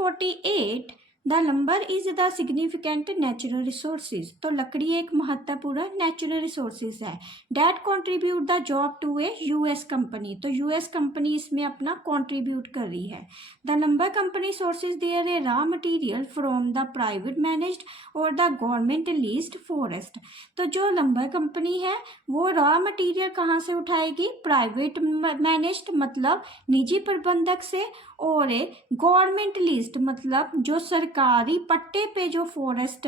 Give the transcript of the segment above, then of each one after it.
48 the lumber is the significant natural resources. तो लकड़ी एक महत्वपूर्ण नेचुरल रिसोर्सेज है that contribute the job to a US company. तो यूएस कंपनी इसमें अपना कॉन्ट्रीब्यूट कर रही है। The lumber company sources their a raw material from the private managed और द गवर्नमेंट लीज्ड फॉरेस्ट। तो जो लंबर कंपनी है वो रॉ मटेरियल कहाँ से उठाएगी? प्राइवेट मैनेज्ड मतलब निजी प्रबंधक से, और गवर्नमेंट लीज्ड मतलब जो सरकारी पट्टे पे जो फॉरेस्ट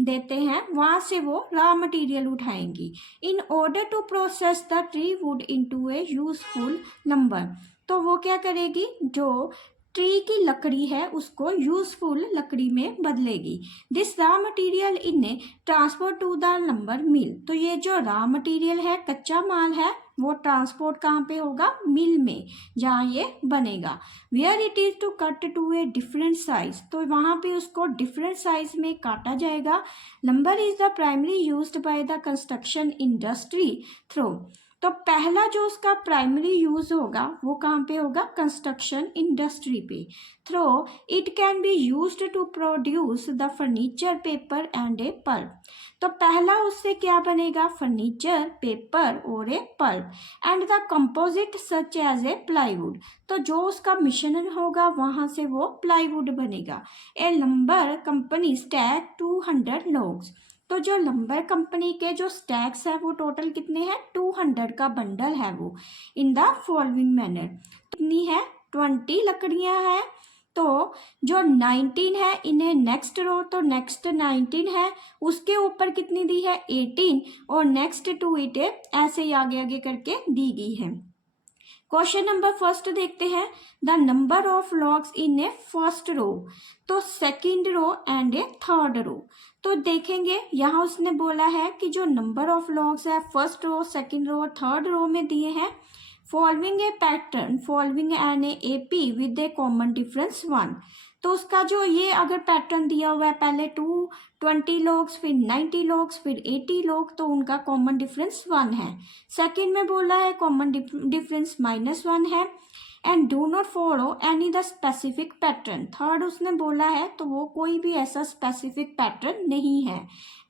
देते हैं वहाँ से वो रॉ मटेरियल उठाएंगी। In order to process the tree wood into a useful lumber. तो वो क्या करेगी? जो ट्री की लकड़ी है उसको यूजफुल लकड़ी में बदलेगी। This raw material in transport to the lumber mill. तो ये जो रॉ मटेरियल है, कच्चा माल है, वो ट्रांसपोर्ट कहाँ पे होगा? मिल में, जहाँ ये बनेगा। Where it is to cut to a different size. तो वहाँ पे उसको डिफरेंट साइज में काटा जाएगा। Lumber is the primary used by the construction industry through. तो पहला जो उसका प्राइमरी यूज होगा वो कहाँ पे होगा? कंस्ट्रक्शन इंडस्ट्री पे। Through it can be used to produce the furniture, paper and a pulp. तो पहला उससे क्या बनेगा? फर्नीचर, पेपर और a pulp and the composite such as a plywood. तो जो उसका मिश्रण होगा वहां से वो प्लाईवुड बनेगा। ए लंबर कंपनी स्टैक 200 लोग्स। तो जो लंबर कंपनी के जो स्टैक्स है वो टोटल कितने हैं? 200 का बंडल है वो। इन द फॉलोइंग मैनर कितनी है? 20 लकड़ियां हैं। तो जो 19 है इन्हें नेक्स्ट रो, तो नेक्स्ट 19 है, उसके ऊपर कितनी दी है? 18, और नेक्स्ट टू इट ऐसे ही आगे आगे करके दी गई है। क्वेश्चन नंबर फर्स्ट देखते हैं। The number of logs in a first row, तो second row and a third row. तो देखेंगे यहाँ उसने बोला है कि जो नंबर ऑफ लॉग्स है फर्स्ट रो, सेकंड रो और थर्ड रो में दिए हैं। Following a pattern, following an AP with a common difference 1। तो उसका जो ये अगर पैटर्न दिया हुआ है, पहले 20 लोग्स, फिर 90 लोग्स, फिर 80 लोग, तो उनका कॉमन डिफरेंस 1 है। सेकंड में बोला है कॉमन डिफरेंस -1 है। And do not follow any the specific pattern. Third उसने बोला है तो वो कोई भी ऐसा स्पेसिफिक पैटर्न नहीं है।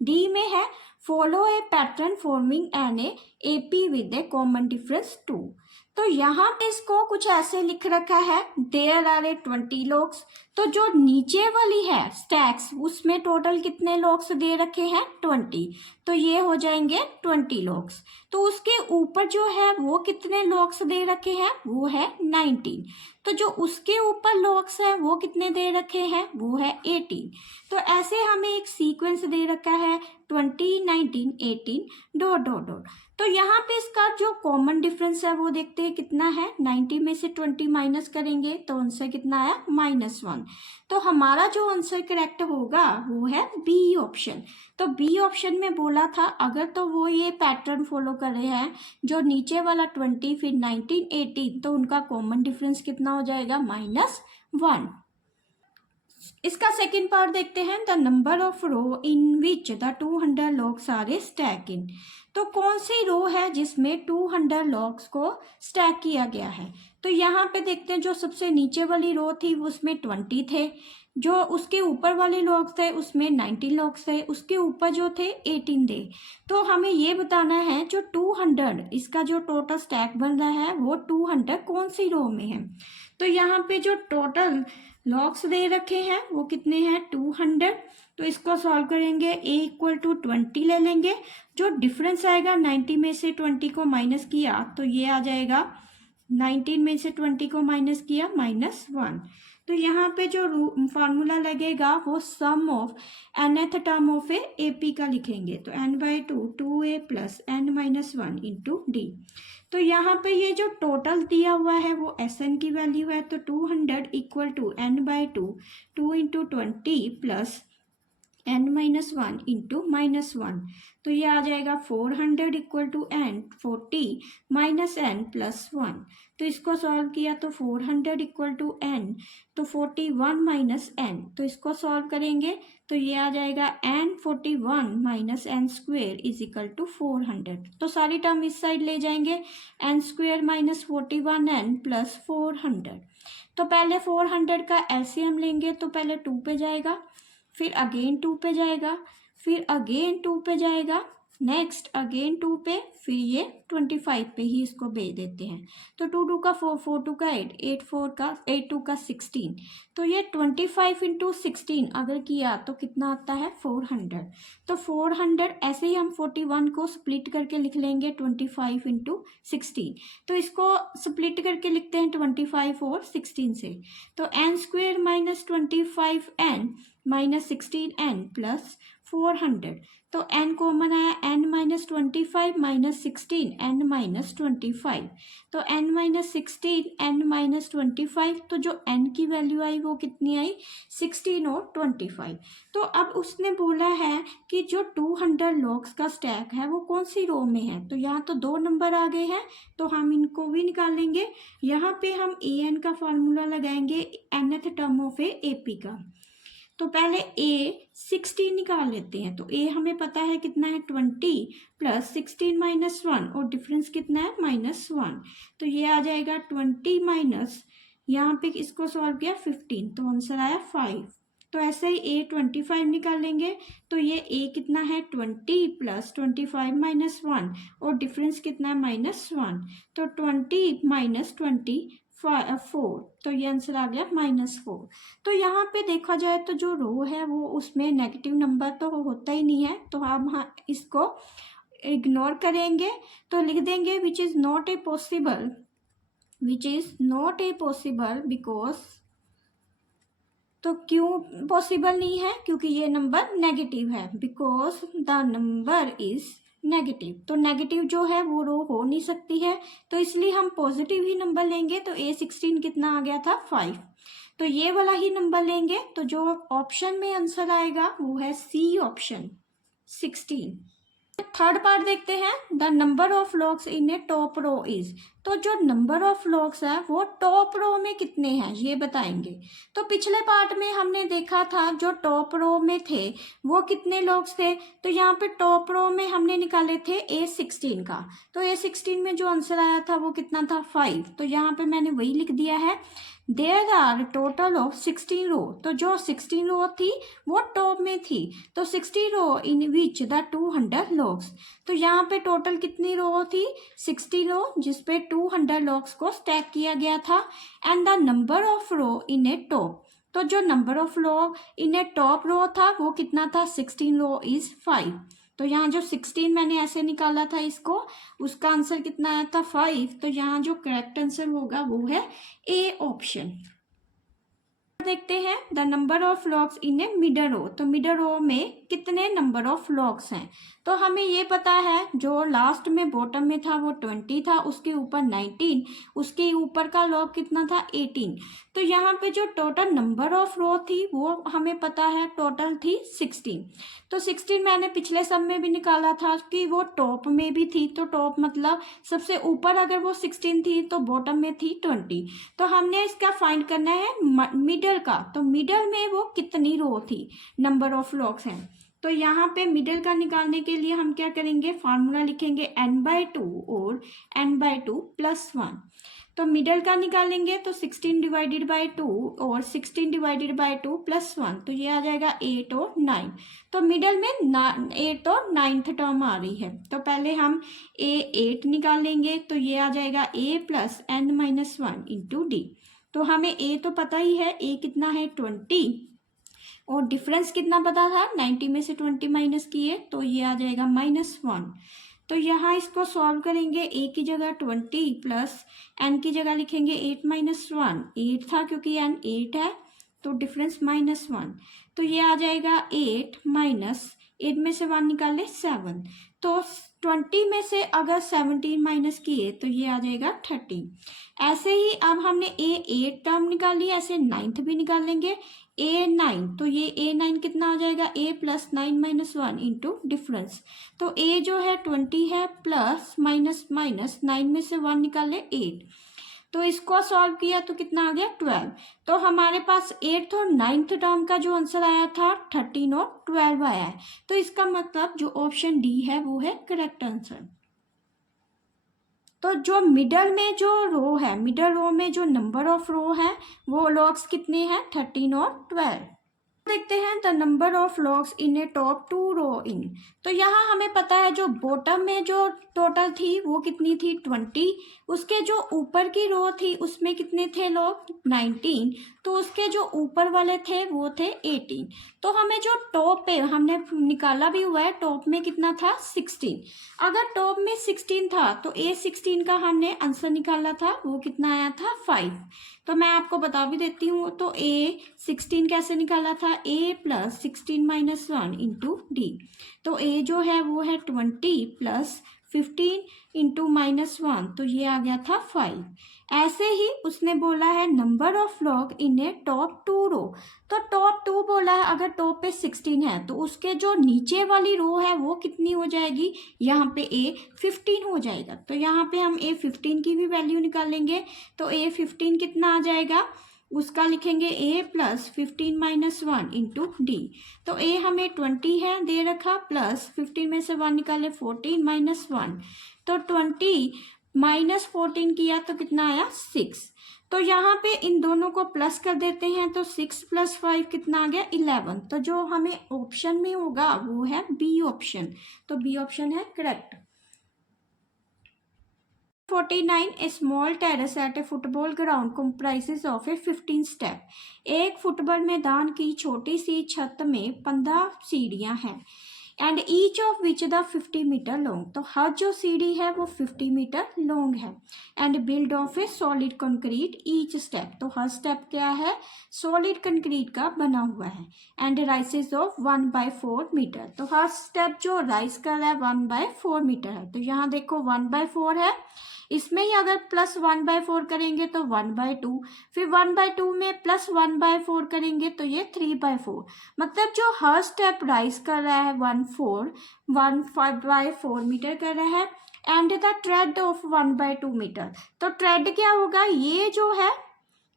डी में है follow A pattern forming an AP with a common difference 2। तो यहाँ पे इसको कुछ ऐसे लिख रखा है देयर आर ए 20 लोग्स। तो जो नीचे वाली है स्टैक्स उसमें टोटल कितने लोग्स दे रखे हैं? 20। तो ये हो जाएंगे 20 लोग्स। तो उसके ऊपर जो है वो कितने लोग्स दे रखे हैं? वो है 19। तो जो उसके ऊपर लोग्स है वो कितने दे रखे हैं? वो है 18। तो ऐसे हमें एक सीक्वेंस दे रखा है 20, 19, 18 डॉट डॉट डॉट। तो यहाँ पे इसका जो कॉमन डिफरेंस है वो देखते हैं कितना है। 90 में से 20 माइनस करेंगे तो आंसर कितना आया? -1। तो हमारा जो आंसर करेक्ट होगा वो है बी ऑप्शन। तो बी ऑप्शन में बोला था अगर तो वो ये पैटर्न फॉलो कर रहे हैं, जो नीचे वाला 20 फिर 19, 18, तो उनका कॉमन डिफरेंस कितना हो जाएगा? -1। इसका सेकंड पार्ट देखते हैं। The number of row in which the 200 logs are a stack in. तो कौन सी रो है जिसमें 200 लॉग्स को स्टैक किया गया है? तो यहाँ पे देखते हैं जो सबसे नीचे वाली रो थी उसमें 20 थे, जो उसके ऊपर वाले लॉग्स थे उसमें 90 लॉग्स थे, उसके ऊपर जो थे 18 थे। तो हमें ये बताना है जो 200 इसका जो टोटल स्टैक बन रहा है वो 200 कौन सी रो में है। तो यहाँ पे जो टोटल लॉग्स दे रखे हैं वो कितने हैं? 200। तो इसको सॉल्व करेंगे, a = 20 ले लेंगे। जो डिफरेंस आएगा 90 में से 20 को माइनस किया तो ये आ जाएगा, 19 में से 20 को माइनस किया -1। तो यहाँ पे जो फॉर्मूला लगेगा वो sum of nth term of A P का लिखेंगे। तो n/2 2a + n-1 × d। तो यहाँ पे ये जो टोटल दिया हुआ है वो Sn की वैल्यू है। तो 200 = n/2 2 × 20 + n minus one into minus one, तो ये आ जाएगा 400 equal to n 40 minus n plus one. तो इसको सॉल्व किया तो 400 इक्वल टू n, तो 41 माइनस n, तो इसको सॉल्व करेंगे तो ये आ जाएगा n 41 minus n square is equal to 400। तो सारी टर्म इस साइड ले जाएंगे, n square minus 41n plus 400। तो पहले 400 का एलसीएम लेंगे तो पहले 2 पे जाएगा, फिर अगेन 2 पे जाएगा, फिर अगेन 2 पे जाएगा, नेक्स्ट अगेन 2 पे, फिर ये 25 पे ही इसको भेज देते हैं। तो 2 2 का 4, 4 2 का 8, 8 4 का 8 2 का 16, तो ये 25 इंटू 16 अगर किया तो कितना आता है 400। तो 400 ऐसे ही हम 41 को स्प्लिट करके लिख लेंगे 25 इंटू 16। तो इसको स्प्लिट करके लिखते हैं 25 और 16 से, तो n square minus 25n minus 16n plus 400। तो n कॉमन आया, n minus 25 minus 16 n minus 25, तो n माइनस 16 n माइनस 25, तो जो n की वैल्यू आई वो कितनी आई 16 और 25। तो अब उसने बोला है कि जो 200 लॉग्स का स्टैक है वो कौन सी रो में है, तो यहाँ तो 2 नंबर आ गए हैं तो हम इनको भी निकालेंगे। यहाँ पे हम an का फॉर्मूला लगाएंगे nth टर्म ऑफ AP का। तो पहले a 16 निकाल लेते हैं, तो a हमें पता है कितना है 20 प्लस 16 माइनस 1 और डिफरेंस कितना है -1, तो ये आ जाएगा 20 माइनस, यहाँ पे इसको सॉल्व किया 15, तो आंसर आया 5। तो ऐसे ही a 25 निकालेंगे तो ये a कितना है 20 प्लस 25 माइनस 1 और डिफरेंस कितना है -1, तो 20 माइनस 4, तो ये आंसर आ गया -4। तो यहाँ पे देखा जाए तो जो रो है वो उसमें नेगेटिव नंबर तो होता ही नहीं है, तो हम इसको इग्नोर करेंगे तो लिख देंगे which is not a possible because, तो क्यों पॉसिबल नहीं है, क्योंकि ये नंबर नेगेटिव है, because the number is negative. तो नेगेटिव जो है वो रो हो नहीं सकती है, तो इसलिए हम पॉजिटिव ही नंबर लेंगे। तो A16 कितना आ गया था 5, तो ये वाला ही नंबर लेंगे। तो जो ऑप्शन में आंसर आएगा वो है सी ऑप्शन 16। थर्ड पार्ट देखते हैं, the number of logs in a top row is. तो जो नंबर ऑफ लॉग्स है वो टॉप रो में कितने हैं ये बताएंगे। तो पिछले पार्ट में हमने देखा था जो टॉप रो में थे वो कितने लॉग्स थे, तो यहाँ पे टॉप रो में हमने निकाले थे A16 का, तो A16 में जो आंसर आया था वो कितना था 5, तो यहाँ पे मैंने वही लिख दिया है। देयर आर टोटल ऑफ 16 रो, तो जो 16 रो थी वो टॉप में थी, तो 60 रो इन विच द 200 लॉग्स। तो यहाँ पे टोटल कितनी रो थी 60 रो जिसपे 200 लॉग्स को स्टैक किया गया था। And the number of row in a top, तो जो number of row in a top row था वो कितना था 16 रो इज 5। तो यहाँ जो 16 मैंने ऐसे निकाला था इसको, उसका आंसर कितना आया था 5, तो यहाँ जो करेक्ट आंसर होगा वो है ए ऑप्शन। देखते हैं the number of logs in a middle row, तो मिडल रो में कितने नंबर ऑफ लॉग्स हैं। तो हमें ये पता है जो लास्ट में बॉटम में था वो 20 था, उसके ऊपर 19, उसके ऊपर का लॉग कितना था 18। तो यहाँ पे जो टोटल नंबर ऑफ रो थी वो हमें पता है टोटल थी 16। तो 16 मैंने पिछले सब में भी निकाला था कि वो टॉप में भी थी, तो टॉप मतलब सबसे ऊपर अगर वो 16 थी तो बॉटम में थी 20। तो हमने इसका फाइंड करना है मिडल का, तो मिडल में वो कितनी रो थी, नंबर ऑफ लॉग्स हैं। तो यहाँ पे मिडल का निकालने के लिए हम क्या करेंगे, फार्मूला लिखेंगे n/2 और n/2 प्लस 1। तो मिडल का निकालेंगे तो 16 डिवाइडेड बाई 2 और 16 डिवाइडेड बाई 2 प्लस 1, तो ये आ जाएगा 8 और 9। तो मिडल में 8 और 9th टर्म आ रही है, तो पहले हम A8 निकालेंगे, तो ये आ जाएगा A plus n-1 into D. तो हमें A तो पता ही है, A कितना है 20 और डिफरेंस कितना पता था 90 में से 20 माइनस किए तो ये आ जाएगा -1। तो यहाँ इसको सॉल्व करेंगे, A की जगह 20 प्लस n की जगह लिखेंगे 8 माइनस 1, 8 था क्योंकि n 8 है, तो डिफरेंस -1। तो ये आ जाएगा 8 माइनस 8 में से 1 निकाले 7, तो 20 में से अगर 17 माइनस किए तो ये आ जाएगा 30। ऐसे ही अब हमने ए टर्म निकाल लिया, ऐसे 9th भी निकाल लेंगे A9, तो ये A9 कितना हो जाएगा, A plus 9 minus 1 into difference. तो A जो है 20 है, प्लस माइनस माइनस 9 में से 1 निकाले 8, तो इसको सॉल्व किया तो कितना आ गया 12। तो हमारे पास 8th और 9th टर्म का जो आंसर आया था 13 और 12 आया है। तो इसका मतलब जो ऑप्शन डी है वो है करेक्ट आंसर। तो जो मिडल में जो रो है, मिडल रो में जो नंबर ऑफ रो है वो लॉग्स कितने हैं, 13 और 12। देखते हैं the number of logs in a top 2 रो इन। तो यहाँ हमें पता है जो बॉटम में जो टोटल थी वो कितनी थी 20, उसके जो ऊपर की रो थी उसमें कितने थे लॉग 19, तो उसके जो ऊपर वाले थे वो थे 18। तो हमें जो टॉप पे हमने निकाला भी हुआ है, टॉप में कितना था 16। अगर टॉप में 16 था तो A16 का हमने आंसर निकाला था, वो कितना आया था 5। तो मैं आपको बता भी देती हूँ, तो A16 कैसे निकाला था, A plus 16 minus 1 into D. तो A जो है वो है 20 प्लस 15 इंटू माइनस 1, तो ये आ गया था 5। ऐसे ही उसने बोला है number of log in a top 2 रो। तो टॉप 2 बोला है, अगर टॉप पे 16 है तो उसके जो नीचे वाली रो है वो कितनी हो जाएगी, यहाँ पे A15 हो जाएगा। तो यहाँ पे हम A15 की भी वैल्यू निकालेंगे, तो A15 कितना आ जाएगा, उसका लिखेंगे A plus 15 minus 1 into D. तो A हमें 20 है दे रखा, प्लस 15 में से 1 निकाले 14 माइनस 1, तो 20 माइनस 14 किया तो कितना आया 6। तो यहाँ पे इन दोनों को प्लस कर देते हैं, तो 6 प्लस 5 कितना आ गया 11। तो जो हमें ऑप्शन में होगा वो है बी ऑप्शन, तो बी ऑप्शन है correct. 49 a small terrace at a football ground comprises of a 15 step. एक फुटबॉल मैदान की छोटी सी छत में 15 सीढ़ियां हैं, and each of which the 50 metre long. तो हर जो सीढ़ी है वो 50 मीटर लॉन्ग है, and build of a solid concrete each step. तो हर स्टेप क्या है, सॉलिड कंक्रीट का बना हुआ है, एंड राइसेस ऑफ 1/4 मीटर। तो हर स्टेप जो राइज कर रहा है 1/4 मीटर है। तो यहाँ देखो 1/4 है, इसमें ही अगर प्लस 1/4 करेंगे तो 1/2, फिर 1/2 में प्लस 1/4 करेंगे तो ये 3/4। मतलब जो हर स्टेप राइज कर रहा है 1/4 मीटर कर रहा है, and the tread of 1/2 metre. तो ट्रेड क्या होगा, ये जो है,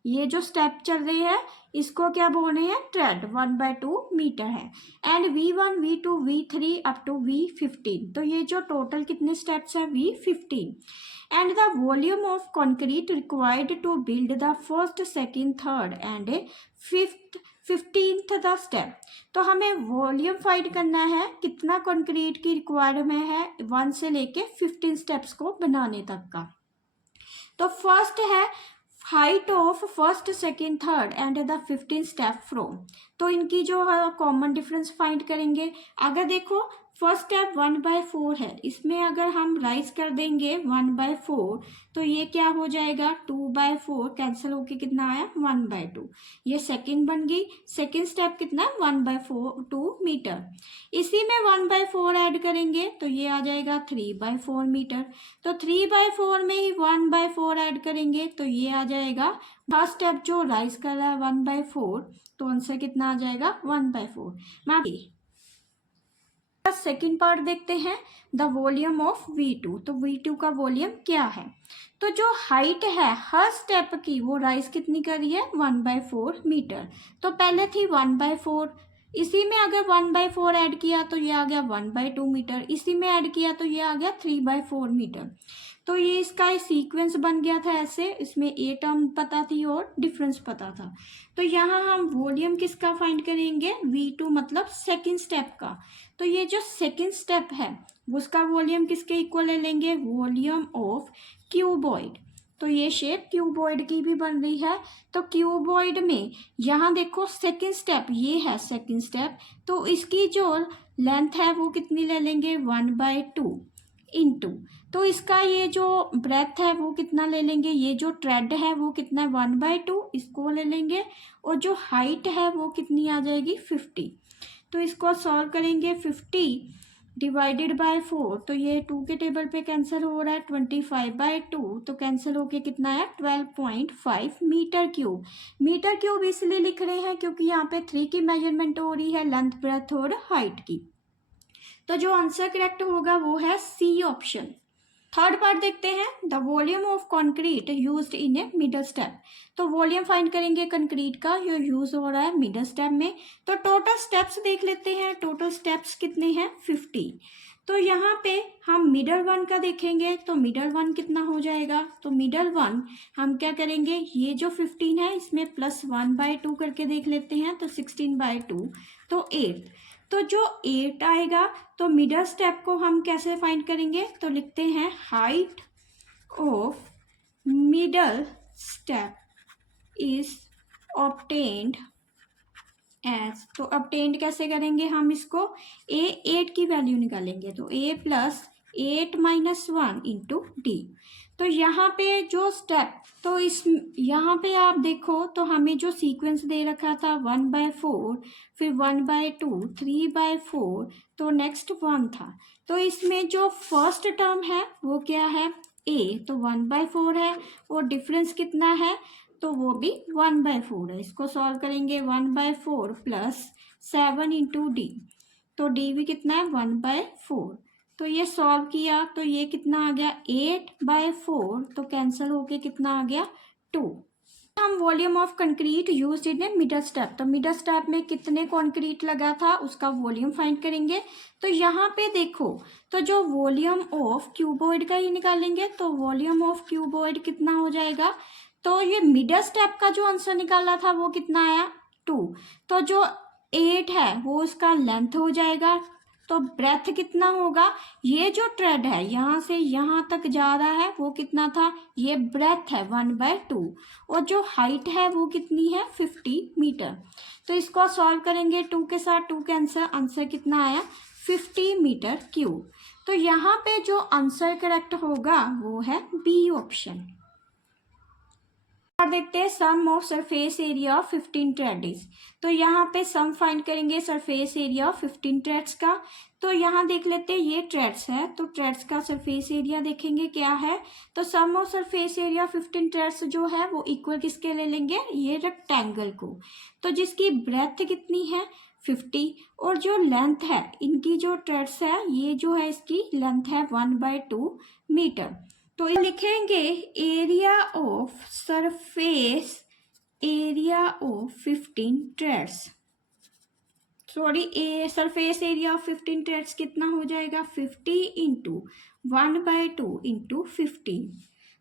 ये जो स्टेप चल रही है इसको क्या बोल रहे हैं, ट्रेड 1/2 मीटर है, and V1 V2 V3 up to V15। तो ये जो टोटल कितने स्टेप्स है V15, and the volume of concrete required to build the first second third and 15th the step. तो हमें वॉल्यूम फाइंड करना है, कितना कंक्रीट की रिक्वायरमेंट है 1 से लेके 15 स्टेप्स को बनाने तक का। तो फर्स्ट है height of first second third and the 15 step from. तो इनकी जो कॉमन डिफरेंस फाइंड करेंगे। अगर देखो फर्स्ट स्टेप 1/4 है, इसमें अगर हम राइज कर देंगे 1/4 तो ये क्या हो जाएगा 2/4 कैंसिल होके कितना आया 1/2। ये सेकेंड बन गई। सेकेंड स्टेप कितना 1/2 मीटर, इसी में 1/4 ऐड करेंगे तो ये आ जाएगा 3/4 मीटर। तो 3/4 में ही 1/4 ऐड करेंगे तो ये आ जाएगा फर्स्ट स्टेप जो राइज कर रहा है 1/4, तो आंसर कितना आ जाएगा 1/4। मैं सेकेंड पार्ट देखते हैं, द वॉल्यूम ऑफ V2। तो V2 का वॉल्यूम क्या है, तो जो हाइट है हर स्टेप की वो राइज कितनी कर रही है 1/4 मीटर। तो पहले थी 1/4, इसी में अगर 1/4 ऐड किया तो ये आ गया 1/2 मीटर, इसी में ऐड किया तो ये आ गया 3/4 मीटर। तो ये इसका सीक्वेंस बन गया था ऐसे, इसमें ए टर्म पता थी और डिफरेंस पता था। तो यहाँ हम वॉल्यूम किसका फाइंड करेंगे V2, मतलब सेकेंड स्टेप का। तो ये जो सेकेंड स्टेप है उसका वॉल्यूम किसके इक्वल ले लेंगे, वॉल्यूम ऑफ क्यूबॉइड। तो ये शेप क्यूबॉइड की भी बन रही है। तो क्यूबॉइड में यहाँ देखो सेकेंड स्टेप, ये है सेकेंड स्टेप, तो इसकी जो लेंथ है वो कितनी ले लेंगे 1/2 इंटू, तो इसका ये जो ब्रेथ है वो कितना ले लेंगे, ये जो ट्रेड है वो कितना है 1/2, इसको ले लेंगे, और जो हाइट है वो कितनी आ जाएगी 50। तो इसको सॉल्व करेंगे 50 डिवाइडेड बाय 4, तो ये 2 के टेबल पे कैंसिल हो रहा है, 25/2 तो कैंसिल होके कितना है 12.5 मीटर क्यूब। मीटर क्यूब इसलिए लिख रहे हैं क्योंकि यहाँ पे 3 की मेजरमेंट हो रही है, लेंथ, ब्रेथ और हाइट की। तो जो आंसर करेक्ट होगा वो है सी ऑप्शन। थर्ड पार्ट देखते हैं, the volume of concrete used in a middle step. तो वॉल्यूम फाइंड करेंगे कंक्रीट का, जो यूज हो रहा है मिडल स्टेप में। तो टोटल स्टेप्स देख लेते हैं, टोटल स्टेप्स कितने हैं 50। तो यहाँ पे हम मिडल वन का देखेंगे, तो मिडल वन कितना हो जाएगा, तो मिडल वन हम क्या करेंगे, ये जो 15 है इसमें +1/2 करके देख लेते हैं, तो 16/2 तो 8। तो जो 8 आएगा तो मिडल स्टेप को हम कैसे फाइंड करेंगे, तो लिखते हैं height of middle step is obtained as. तो ऑब्टेन्ड कैसे करेंगे हम इसको, A 8 की वैल्यू निकालेंगे, तो A + 8 - 1 × D। तो यहाँ पे जो स्टेप, तो इस यहाँ पे आप देखो तो हमें जो सीक्वेंस दे रखा था 1/4, फिर 1/2, 3/4, तो नेक्स्ट 1 था। तो इसमें जो फर्स्ट टर्म है वो क्या है, A, तो 1/4 है, और डिफरेंस कितना है, तो वो भी 1/4 है। इसको सॉल्व करेंगे, 1/4 + 7 × D, तो D भी कितना है 1/4। तो ये सॉल्व किया तो ये कितना आ गया 8/4, तो कैंसिल होके कितना आ गया 2। हम volume of concrete used in a middle step, तो मिडल स्टेप में कितने कंक्रीट लगा था उसका वॉल्यूम फाइंड करेंगे। तो यहाँ पे देखो, तो जो वॉल्यूम ऑफ क्यूबॉइड का ही निकालेंगे, तो वॉल्यूम ऑफ क्यूबॉइड कितना हो जाएगा, तो ये मिडल स्टेप का जो आंसर निकाला था वो कितना आया 2। तो जो 8 है वो उसका लेंथ हो जाएगा, तो ब्रेथ कितना होगा, ये जो ट्रेड है यहाँ से यहाँ तक जा रहा है वो कितना था, ये ब्रेथ है 1/2, और जो हाइट है वो कितनी है 50 मीटर। तो इसको सॉल्व करेंगे 2 के साथ, 2 के आंसर कितना आया 50 मीटर क्यूब। तो यहाँ पे जो आंसर करेक्ट होगा वो है बी ऑप्शन। देखते हैं sum of surface area of 15 treads. तो यहाँ पे सम फाइंड करेंगे सरफेस एरिया ऑफ 15 ट्रेड्स का। तो यहाँ देख लेते हैं, ये ट्रेड्स है, तो ट्रेड्स का सरफेस एरिया देखेंगे क्या है, तो सम ऑफ सरफेस एरिया 15 ट्रेड्स जो है वो इक्वल किसके ले लेंगे, ये रेक्टेंगल को। तो जिसकी ब्रेथ कितनी है 50, और जो लेंथ है इनकी जो ट्रेड्स है ये जो है इसकी लेंथ है 1/2 मीटर। तो लिखेंगे area of surface area of 15 treads, surface area of 15 treads कितना हो जाएगा 50 × 1/2 × 15।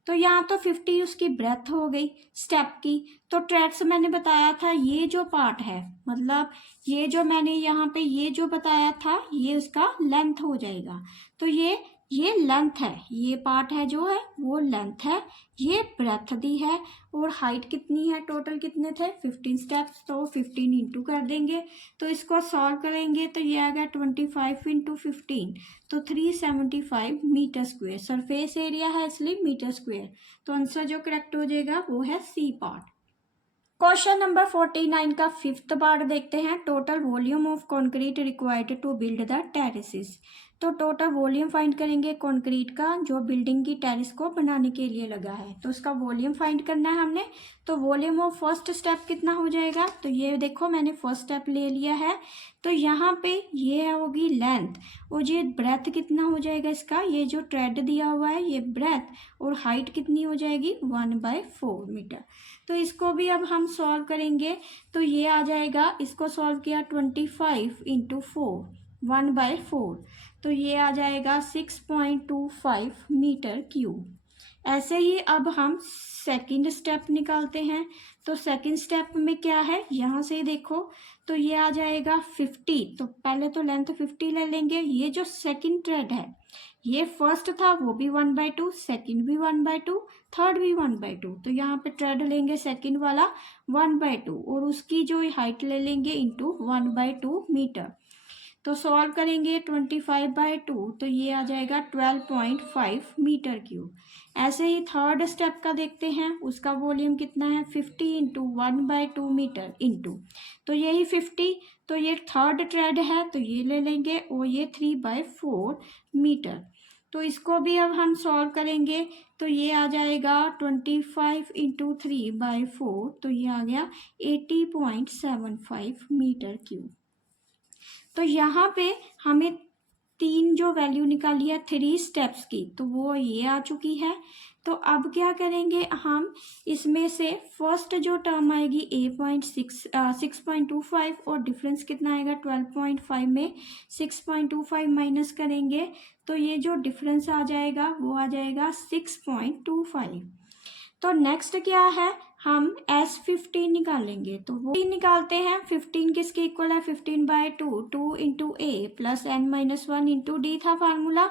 तो यहाँ तो 50 उसकी ब्रेथ हो गई स्टेप की। तो ट्रेड्स मैंने बताया था ये जो पार्ट है, मतलब ये जो मैंने यहाँ पे ये जो बताया था ये उसका लेंथ हो जाएगा। तो ये लेंथ है, ये पार्ट है जो है वो लेंथ है, ये ब्रेथ दी है, और हाइट कितनी है, टोटल कितने थे 15 स्टेप्स, तो 15 इंटू कर देंगे। तो इसको सॉल्व करेंगे तो ये आ गया 25 × 15, तो 375 मीटर स्क्वायर। सरफेस एरिया है इसलिए मीटर स्क्वायर, तो आंसर जो करेक्ट हो जाएगा वो है सी पार्ट। क्वेश्चन नंबर 49 का 5th पार्ट देखते हैं, total volume of concrete required to build the terraces. तो टोटल वॉल्यूम फाइंड करेंगे कंक्रीट का जो बिल्डिंग की टेरेस को बनाने के लिए लगा है, तो उसका वॉल्यूम फाइंड करना है हमने। तो वॉल्यूम ऑफ फर्स्ट स्टेप कितना हो जाएगा, तो ये देखो मैंने फर्स्ट स्टेप ले लिया है, तो यहाँ पे ये होगी लेंथ, और ये ब्रेथ कितना हो जाएगा इसका, ये जो ट्रेड दिया हुआ है ये ब्रेथ, और हाइट कितनी हो जाएगी 1/4 मीटर। तो इसको भी अब हम सॉल्व करेंगे, तो ये आ जाएगा, इसको सॉल्व किया 25 × 4 1/4, तो ये आ जाएगा 6.25 मीटर क्यूब। ऐसे ही अब हम सेकंड स्टेप निकालते हैं। तो सेकंड स्टेप में क्या है, यहाँ से देखो तो ये आ जाएगा 50, तो पहले तो लेंथ 50 ले लेंगे। ये जो सेकंड ट्रेड है ये फर्स्ट था वो भी 1/2, सेकंड भी 1/2, थर्ड भी 1/2, तो यहाँ पे ट्रेड लेंगे सेकंड वाला 1/2, और उसकी जो हाइट ले लेंगे इंटू 1/2 मीटर। तो सॉल्व करेंगे 25/2, तो ये आ जाएगा 12.5 मीटर क्यूब। ऐसे ही थर्ड स्टेप का देखते हैं, उसका वॉल्यूम कितना है 50 इंटू 1/2 मीटर इंटू, तो यही 50, तो ये थर्ड ट्रेड है तो ये ले लेंगे, और ये 3/4 मीटर। तो इसको भी अब हम सॉल्व करेंगे, तो ये आ जाएगा 25 इंटू 3/4, तो ये आ गया 80.75 मीटर क्यूब। तो यहाँ पे हमें तीन जो वैल्यू निकाली है 3 स्टेप्स की, तो वो ये आ चुकी है। तो अब क्या करेंगे हम, इसमें से फर्स्ट जो टर्म आएगी 6.25 और डिफरेंस कितना आएगा 12.5 में 6.25 माइनस करेंगे, तो ये जो डिफरेंस आ जाएगा वो आ जाएगा 6.25। तो नेक्स्ट क्या है, हम S15 निकालेंगे, तो वो निकालते हैं। 15 किसके इक्वल है 15/2, 2 इंटू ए प्लस n-1 इंटू डी था फार्मूला।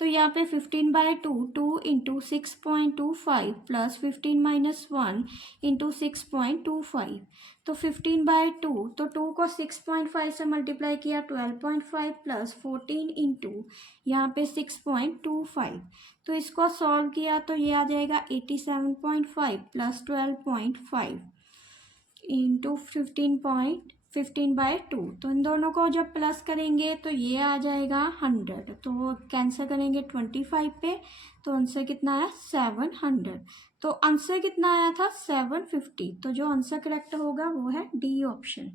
तो यहाँ पे 15/2, 2 इंटू 6.25 प्लस 15-1 इंटू 6.25, तो 15/2, तो 2 को 6.5 से मल्टीप्लाई किया 12.5 प्लस 14 इंटू यहाँ पे 6.25, तो इसको सॉल्व किया तो ये आ जाएगा 87.5 प्लस 12.5 इंटू 15/2, तो इन दोनों को जब प्लस करेंगे तो ये आ जाएगा 100, तो कैंसिल करेंगे 25 पे, तो आंसर कितना है 700। तो आंसर कितना आया था 750, तो जो आंसर करेक्ट होगा वो है डी ऑप्शन।